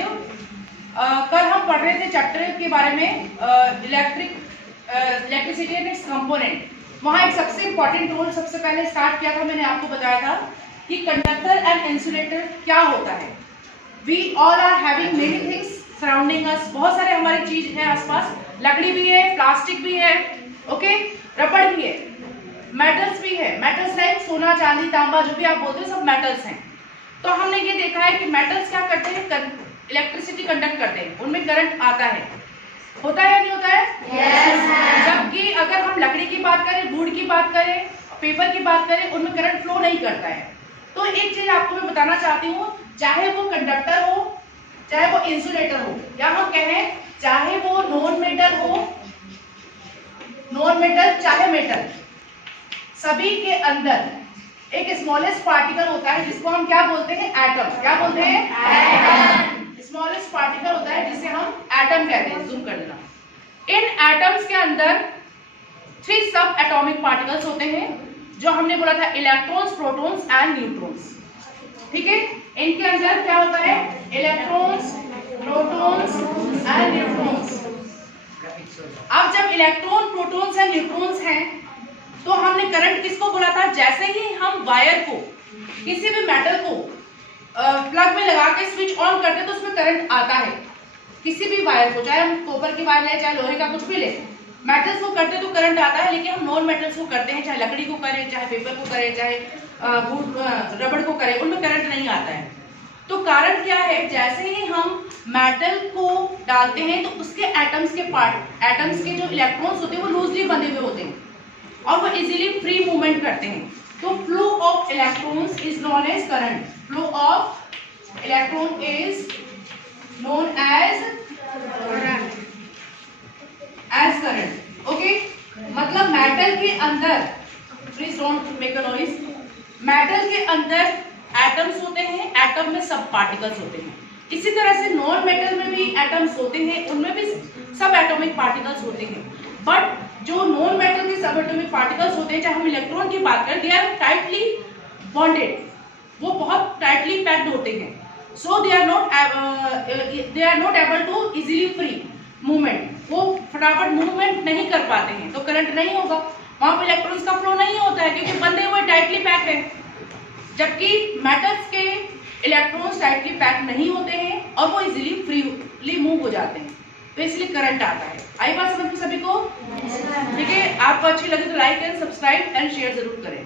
महादेव। कल हम पढ़ रहे थे चैप्टर के बारे में इलेक्ट्रिसिटी एंड इट्स कंपोनेंट। वहाँ एक सबसे इम्पॉर्टेंट रूल सबसे पहले स्टार्ट किया था, मैंने आपको बताया था कि कंडक्टर एंड इंसुलेटर क्या होता है। We all are having many things surrounding us, बहुत सारे हमारी चीज है आसपास, लकड़ी भी है, प्लास्टिक भी है, ओके, रबड़ भी है, मेटल्स भी है। मेटल्स लाइक सोना, चांदी, तांबा, जो भी आप बोलते हैं सब मेटल्स हैं। तो हमने ये देखा है कि मेटल्स क्या करते हैं, इलेक्ट्रिसिटी कंडक्ट करते हैं, उनमें करंट आता है, होता है या नहीं होता है? yes. जबकि अगर हम लकड़ी की बात करें, वुड की बात करें, पेपर की बात करें, उनमें करंट फ्लो नहीं करता है। तो एक चीज आपको मैं बताना चाहती हूँ, चाहे वो कंडक्टर हो, चाहे वो इंसुलेटर हो, या हम कहें चाहे वो नॉन मेटल हो, नॉन मेटल चाहे मेटल, सभी के अंदर एक स्मॉलेस्ट पार्टिकल होता है जिसको हम क्या बोलते हैं, एटम। क्या बोलते हैं? एटम। स्मॉलेस्ट पार्टिकल होता है जिसे हम एटम कहते हैं। जूम कर लेना। इन एटम्स के अंदर 3 सब एटॉमिक पार्टिकल्स होते हैं, जो हमने बोला था इलेक्ट्रॉन्स, प्रोटॉन्स एंड न्यूट्रॉन्स। ठीक है, इनके अंदर क्या होता है, इलेक्ट्रॉन्स, प्रोटॉन्स एंड न्यूट्रॉन्स। अब जब इलेक्ट्रॉन, प्रोटॉन्स एंड न्यूट्रॉन्स हैं तो हमने करंट किसको बोला था, जैसे ही हम वायर को, किसी भी मेटल को प्लग में लगा के स्विच ऑन करते हैं तो उसमें करंट आता है। किसी भी वायर को, चाहे हम कॉपर की वायर ले, चाहे लोहे का कुछ भी ले, मेटल्स को करते तो करंट आता है। लेकिन हम नॉन मेटल्स को करते हैं, चाहे लकड़ी को करें, चाहे पेपर को करें, चाहे रबड़ को करें, उनमें करंट नहीं आता है। तो कारण क्या है, जैसे ही हम मेटल को डालते हैं तो उसके एटम्स के जो इलेक्ट्रॉन्स होते हैं वो लूजली बंधे हुए होते हैं और वो इजीली फ्री मूवमेंट करते हैं। तो flow of electrons is known as current. Flow of electron is known as current. Okay, मतलब मेटल के अंदर, please don't make a noise, metal के अंदर एटम्स होते हैं, एटम में सब पार्टिकल्स होते हैं। इसी तरह से नॉन मेटल में भी एटम्स होते हैं, उनमें भी सब एटॉमिक पार्टिकल्स होते हैं। बट जो नॉन मेटल के सब एटॉमिक पार्टिकल्स होते हैं, चाहे हम इलेक्ट्रॉन की बात करें, दे आर टाइटली बॉन्डेड, वो बहुत टाइटली पैक्ड होते हैं। So they are not able to easily free movement, वो फटाफट मूवमेंट नहीं कर पाते हैं, तो करंट नहीं होगा, वहां पर इलेक्ट्रॉन्स का फ्लो नहीं होता है क्योंकि बंधे हुए टाइटली पैक है। जबकि मेटल्स के इलेक्ट्रॉन्स टाइटली पैक नहीं होते हैं और वो इजीली फ्रीली मूव हो जाते हैं, तो इसलिए करंट आता है। आई बात समझ में सभी को? ठीक है, आपको अच्छी लगे तो like and subscribe and share जरूर करें।